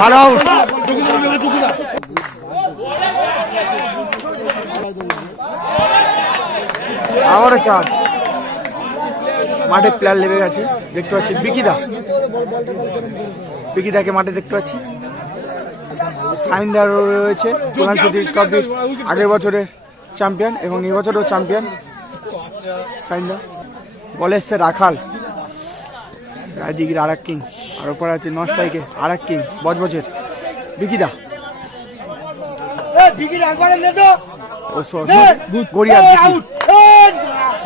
ভালো আউট। আবারও চার। মাঠে প্লেয়ার লেগে গেছে, দেখতে পাচ্ছি বিকিদাকে মাঠে দেখতে পাচ্ছি। সাইন্দার রয়েছে প্রধান সিটি ট্রফির আগের বছরের চ্যাম্পিয়ন এবং এই বছরেও চ্যাম্পিয়ন সাইন্দা। বলে এসছে রাখাল, রায়দিগির আর এক কিং, আর ওপরে আছে নস্টাইকে আর এক কিং বজবজের বিকিদা।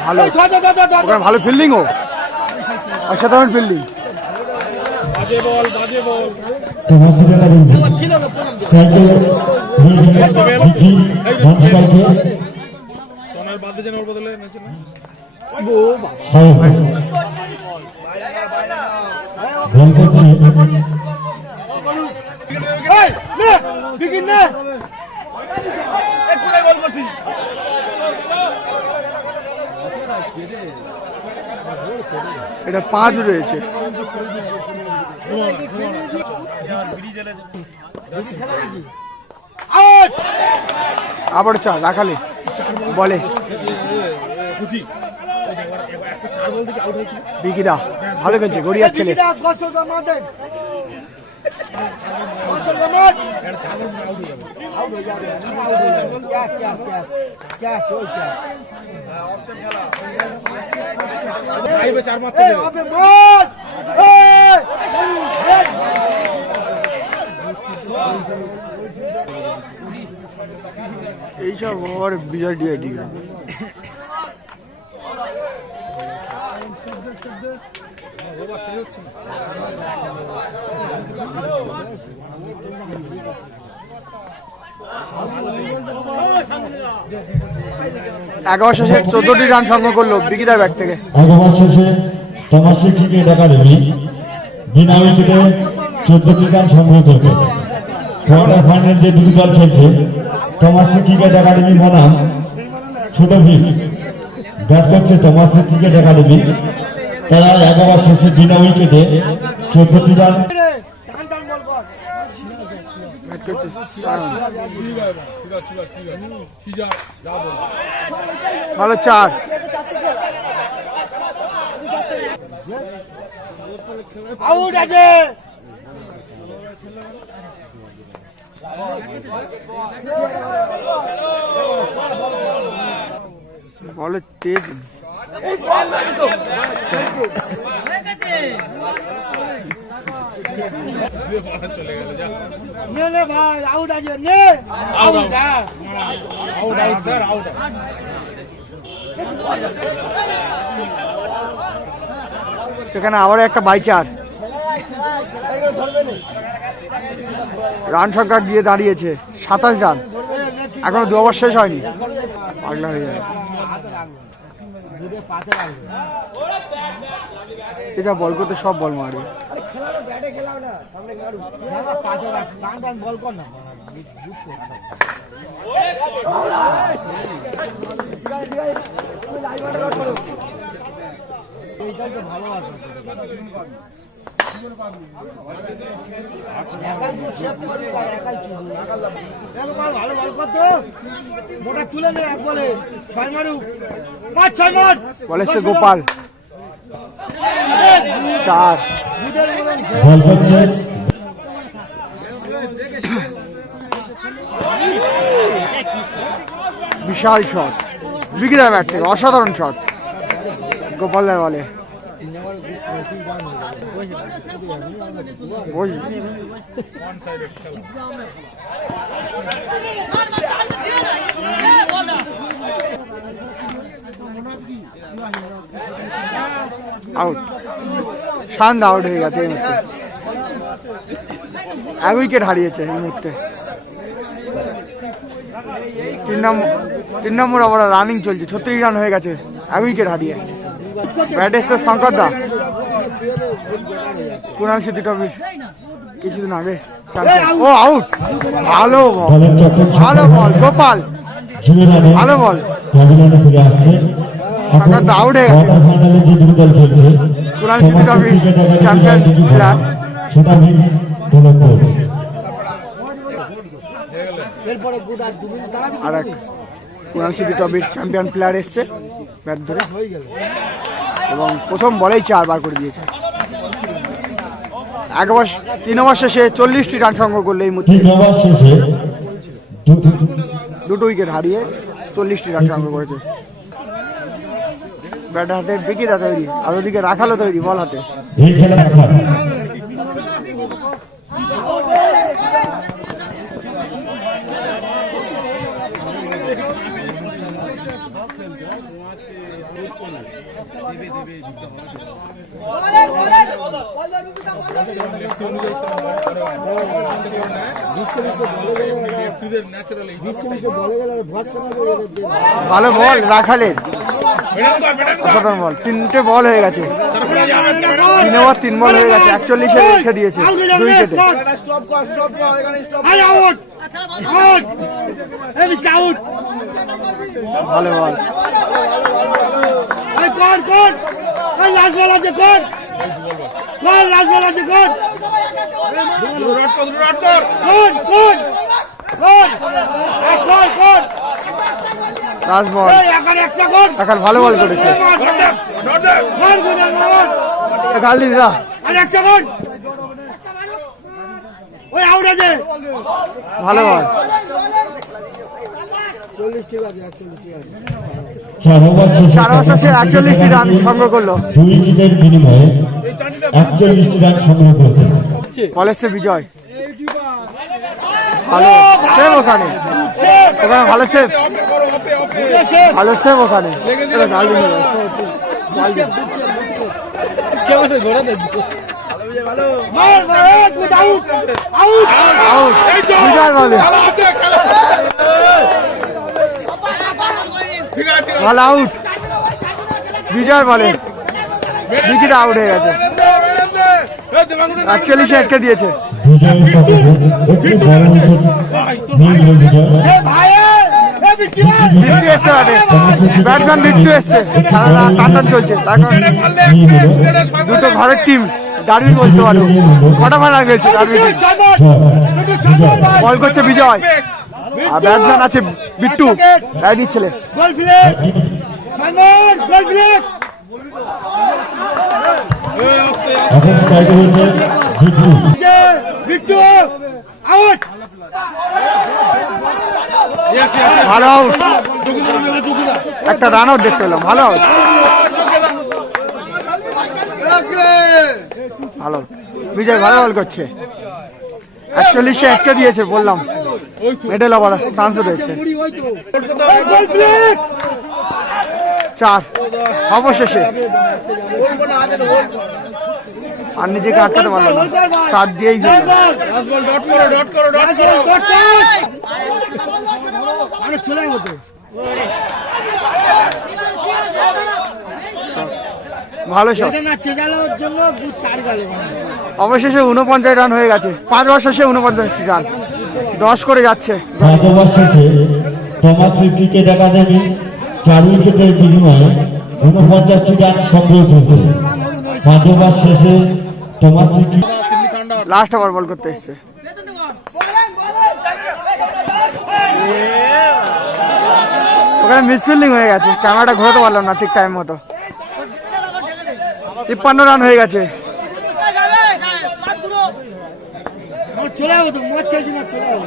ভালো ভালো ফিল্ডিং, ও অসাধারণ ফিল্ডিং। এটা 5 রয়েছে। আবার 4 রাখালে বলে বিকিদা। ভালো খেলছে গড়িয়ার ছেলে। এইসব ওভার বিজয় ডিআইডি এগারো শেষে 14টি রান সংগ্রহ করলো বিকিদার ব্যাট থেকে। 11 শেষে টমাসি ক্রিকেট একাডেমি বিনা উইকেটে 14টি রান সংগ্রহ করবে। কোয়ার্টার ফাইনাল যে দুটি দল খেলছে, টমাসি ক্রিকেট একাডেমি বনাম ছোট ভীম ব্যাট করছে টমাসি ক্রিকেট একাডেমি। তারা 11 শেষে বিনা উইকেটে 14টি রান। ভালো 4। আউট আছে। বলে তেজ ভাই আউট আছে। সেখানে আবার একটা বাই 4 রান সংখ্যা দিয়ে দাঁড়িয়েছে 27 রান। এখনো 2 ওভার শেষ হয়নি, পাগলা হয়ে যাবে। এটা বল করতে সব বল মারবে। তুলে নে এক বলে 6 মারুক 5-6 মার বলেছে গোপাল 4। বিশাল শট বিকিদার ব্যাট থেকে, অসাধারণ শট গোপালের বলে। আউট, শান্ত আউট হয়ে গেছে এই মুহূর্তে। 1 উইকেট হারিয়েছে এই মুহূর্তে। 3 নম্বর ওভার রানিং চলছে, 36 রান হয়ে গেছে 1 উইকেট হারিয়ে। ব্যাট এসছে শঙ্কর দা, কুণাল সিটি ট্রফির কিছুদিন আগে। ও আউট, ভালো বল, ভালো বল গোপাল। জুয়েলারে ভালো বল। প্যাভিলিয়নে ফিরে আসছে। এখন সাকার আউট হয়ে গেছে। কোয়ার্টার ফাইনালে যে দুটি দল খেলছে Kunal city trophy champion player সেটা মিল ঢোলকপুর। এরপরে গুড আর 2 মিনিট দাঁড়াবি আর এক কুণাল সিটি ট্রফির চ্যাম্পিয়ন প্লেয়ার এসছে ব্যাট ধরে এবং প্রথম বলেই 4 বার করে দিয়েছে। 3 ওভার শেষে 40টি রান সংগ্রহ করলে এই মুহূর্তে 3 ওভার শেষে দুটো উইকেট হারিয়ে 40টি রান সংগ্রহ করেছে। ব্যাট হাতে বিকিটা তৈরি আর ওদিকে রাখালো তৈরি বল হাতে। এই খেলা রাখাল। ভালো বল রাখালের, অসাধারণ বল। 3টে বল হয়ে গেছে, 3 ওভার 3 বল হয়ে গেছে। 41-এ রেখে দিয়েছে 2 উইকেটে। ভালো বল। লাস্ট বল রাখাল ভালো বল করেছে। গাল দিদা ভালো বল। 4 ওভার শেষে 41টি রান সংগ্রহ করলো। 2 উইকেটের বিনিময়ে 41টি রান সংগ্রহ করতে। বলেছে বিজয়, ভালো সেভ ওখানে, ভালো সেভ, ভালো সেভ ওখানে। গাল দিল বিজয় বলে ভালো আউট। বিজয় বলে উইকেট আউট হয়ে গেছে। 41-এ একটা দিয়েছে। বিজয়ের পক্ষে একটি বড় উইকেট নিয়ে নিল বিজয়। বিট্টু এসছে ব্যাটে, ব্যাটসম্যান বিট্টু এসছে, টান চলছে। তার কারণে নিয়ে নিল দুটো ঘরের টিম ডার্বি বলতে পারো। কটা ফাইনাল খেলছে ডার্বি, বল করছে বিজয় আর ব্যাটসম্যান আছে বিট্টু, রাইডির ছেলে। এখন স্ট্রাইকে রয়েছে বিট্টু। ভালো আউট, একটা রান আউট দেখতে পেলাম। ভালো আউট, ভালো বিজয় ভালো বল করছে। 41-এ একটা দিয়েছে, বললাম মেডেল আবার চান্স রয়েছে। 4 অবশেষে আর নিজেকে আটকাতে পারলো না, 4 দিয়েই গেল। ভালো শট, অবশেষে 49 রান হয়ে গেছে। 5 ওভার শেষে 49 রান, 10 করে যাচ্ছে। 5 ওভার শেষে টমাস ক্রিকেট একাডেমি 4 উইকেটের বিনিময়ে 49টি রান সংগ্রহ করছে। 5 ওভার শেষে টমাস লাস্ট ওভার বল করতে এসছে। ওখানে মিসফিল্ডিং হয়ে গেছে, ক্যামেরাটা ঘোরাতে পারলাম না ঠিক টাইম মতো। 53 রান হয়ে গেছে। চলে যাবো তো মদ খেয়েছি না, চলে যাবো।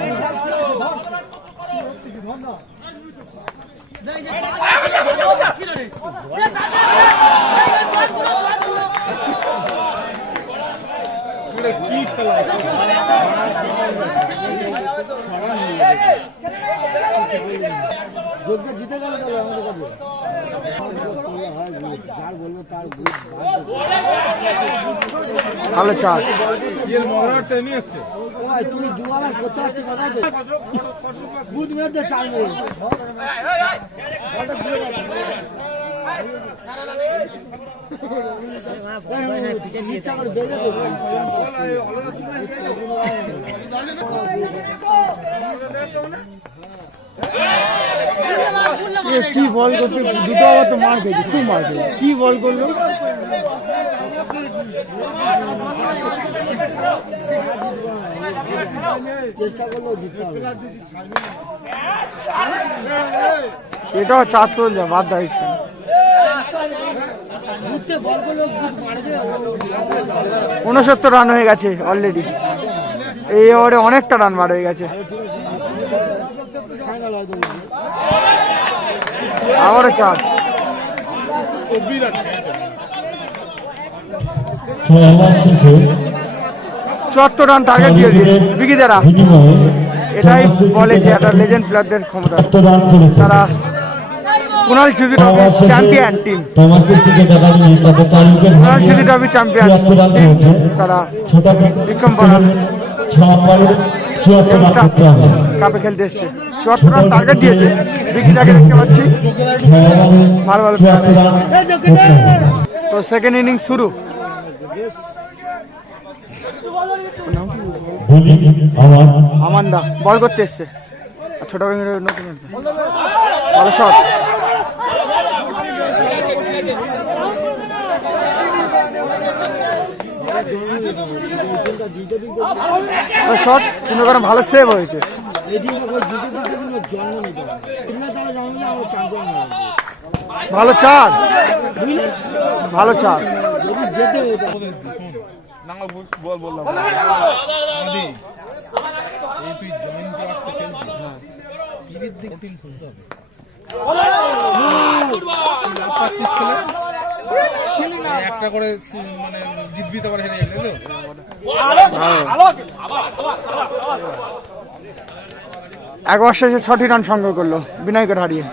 কি খেলা যোগ্য জিতে গেল আমাদের কাছে। যার বলবো তার ভালো 4 তুমি 2 ওভার করতে পারছি কথা বুধ মেয়েদের 4 মিনিট ইচ্ছা করে বেড়ে দেবে। কি বল করতে দুটো আবার তো মার খেয়েছে, খুব মার খেয়েছে। কি বল করলো? চেষ্টা করলেও জিততে হবে। এটাও 4 চল যা বাদ দাইস না। ঘুরতে বল করলেও মারবে। 69 রান হয়ে গেছে অলরেডি। এই ওভারে অনেকটা রান বার হয়ে গেছে। ফাইনাল হয়তো আবারও 4। ওভার শেষে 74 রান টার্গেট দিয়ে দিয়েছে বিকিদারা। বিনিময়ে এটাই বলে যে একটা লেজেন্ড প্লেয়ারদের ক্ষমতা। 70 রান করেছে। তারা Kunal Siddhi trophy champion team, টমাসের ক্রিকেট একাডেমি তাদের 4 wicket Kunal Siddhi trophy champion 74 run team. করেছে। তারা ছোট বিক্রম পাড়ার 74 রান করতে হবে। কাপে খেলতে এসছে। 74 রান টার্গেট দিয়েছে বিকিদাকে দেখতে পাচ্ছি। ভালো ভালো 74 রান করতে হবে। তো সেকেন্ড ইনিংস শুরু। বোলিং আমানদা বল করতে এসছে। আর ছোট নতুন ভালো শট। শট কিন্তু কারণ ভালো সেভ হয়েছে। এই টিমটা করে জিতে দিতে কিন্তু জন্ম নিতে হবে। তোমরা তারা জানো যে আমরা চ্যাম্পিয়ন হবে। ভালো 4, ভালো 4। যদি জেতে তুই জয়েন ক্লাসে খেলছিস টিভির দিকে টিম খুলতে হবে পাচ্ছিস খেলে একটা করে মানে জিতবি তো আবার হেরে যাবে তো। এক ওভার শেষে 6টি রান সংগ্রহ করলো বিনয়কে হারিয়ে।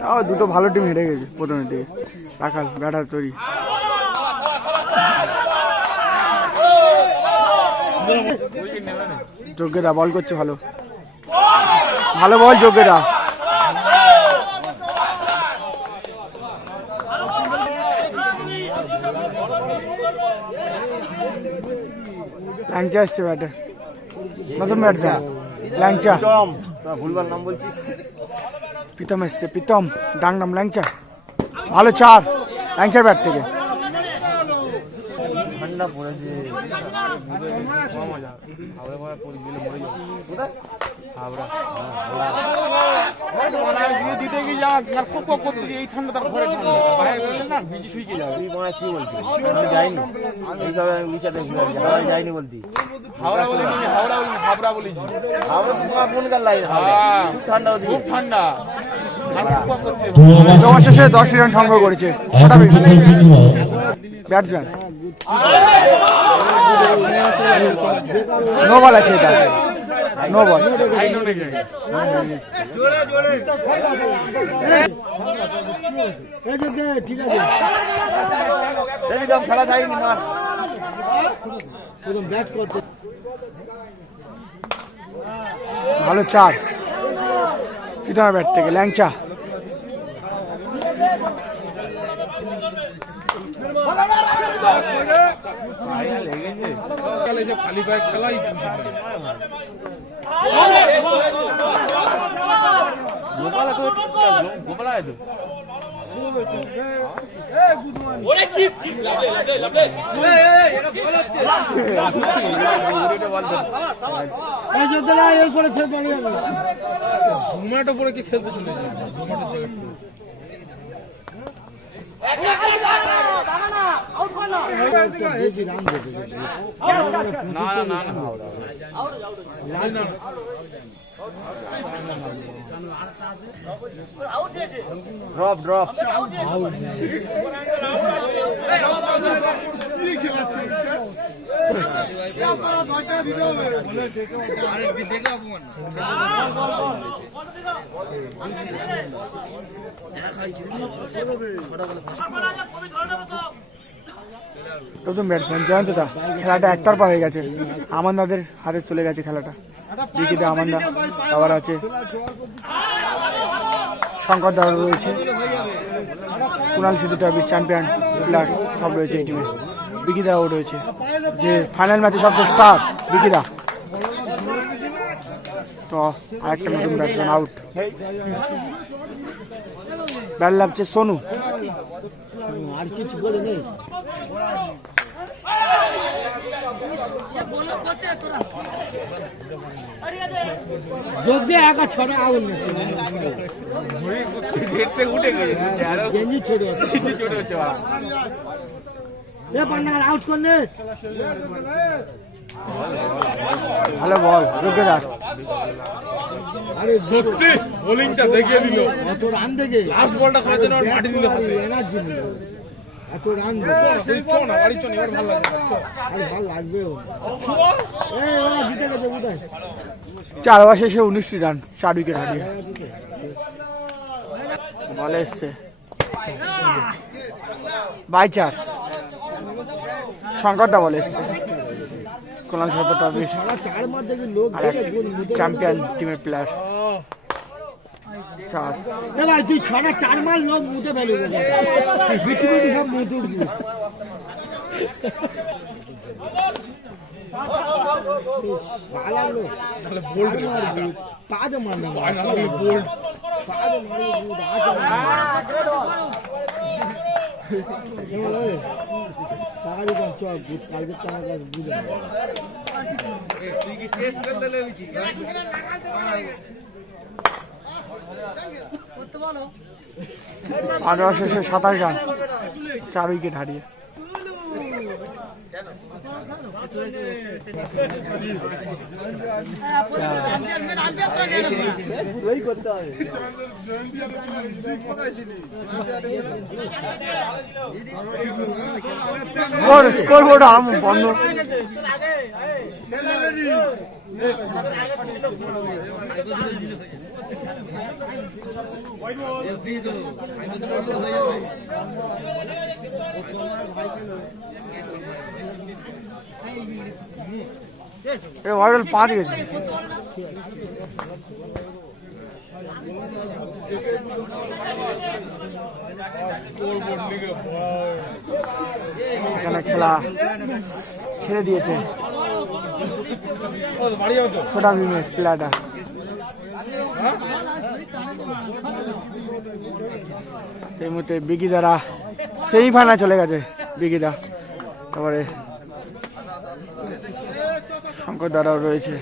তাও দুটো ভালো টিম হেরে গেছে প্রথমের দিকে। রাখাল ব্যাটার তৈরি। যোগ্যতা বল করছে ভালো, ভালো বল যোগ্যতা। ল্যাংচা এসছে ব্যাটে, নতুন ব্যাটসম্যান ল্যাংচা। ভুলবার নাম বলছিস। প্রীতম এসছে, প্রীতম ডাং নাম ল্যাংচা। ভালো 4 ল্যাংচার ব্যাট থেকে। ঠান্ডা পড়েছে। শেষে 10 রান সংগ্রহ করেছে ব্যাটসম্যান। নো বল আছে এটা, নো বল। ঠিক আছে খেলা যায়নি ব্যাট করতে। ভালো 4 প্রীতমের ব্যাট থেকে ল্যাংচা। খালি পায়ে খেলাই এরপরে ফের পালিয়ে যাবে। জোম্যাটো পরে কি খেলতে চলে যাবে জোম্যাটোর জায়গায় বেশি রান দিতে ড্রপ ড্রপ প্রথম ব্যাটসম্যান জয়ন্তদা। খেলাটা একতরফা হয়ে গেছে, আমানদাদের হাতে চলে গেছে খেলাটা। বিকিতে আমানদা আবার আছে, শঙ্কর দাদা রয়েছে, কুনাল সিদ্ধি ট্রফির চ্যাম্পিয়ন প্লেয়ার সব রয়েছে এই টিমে। বিকিদাও রয়েছে, যে ফাইনাল ম্যাচে সবচেয়ে স্টার বিকিদা। তো আরেকটা নতুন ব্যাটসম্যান আউট। ব্যাট লাগছে সোনু। আর কিছু করে নেই। যোগ দিয়ে একা ছড়ে আউট নিচ্ছে গেঞ্জি ছোট এ পান্নার আউট করলে ভালো বল যোগ্যদার। আরে সত্যি বোলিংটা দেখিয়ে দিল। এত রান দেখে লাস্ট বলটা করার জন্য মাটি দিল হাতে। এনার্জি নিল এত রান দেখে সেই ছো না বাড়ি ছো না, এবার ভালো লাগছে। আর ভালো লাগবে এই ওরা জিতে গেছে উঠায় 4 ওভার শেষে 19টি রান, 4 উইকেট হারিয়ে। বলে এসছে 4 শঙ্কর দা বলে এসছে। কল্যাণ সত্তর ট্রফির সারা চার মার দেখে লোক আর চ্যাম্পিয়ন টিমের প্লেয়ার 4। এ ভাই তুই ছটা 4 মার লোক মুতে ফেলে বিটু বিটু সব মুতুক পালালো তাহলে বোল্ড পাদ মারলো ফাইনালি বোল্ড। পাদ মারলো পাহাড়ি চল কালকে টাকা কাজ বুঝে তুই কি টেস্ট করতে লেগেছি? 8 ওভার শেষে 27 রান, 4 উইকেট হারিয়ে। স্কোর বোর্ড বন্ধ। ওয়াইড 5 গেছে। এখানে খেলা ছেড়ে দিয়েছে বাড়ি যাবে তো? ছোটা ভীমের প্লেয়ারটা। এই মুহূর্তে বিগিদারা সেমিফাইনাল চলে গেছে। বিগিদা, তারপরে শঙ্কর দারাও রয়েছে।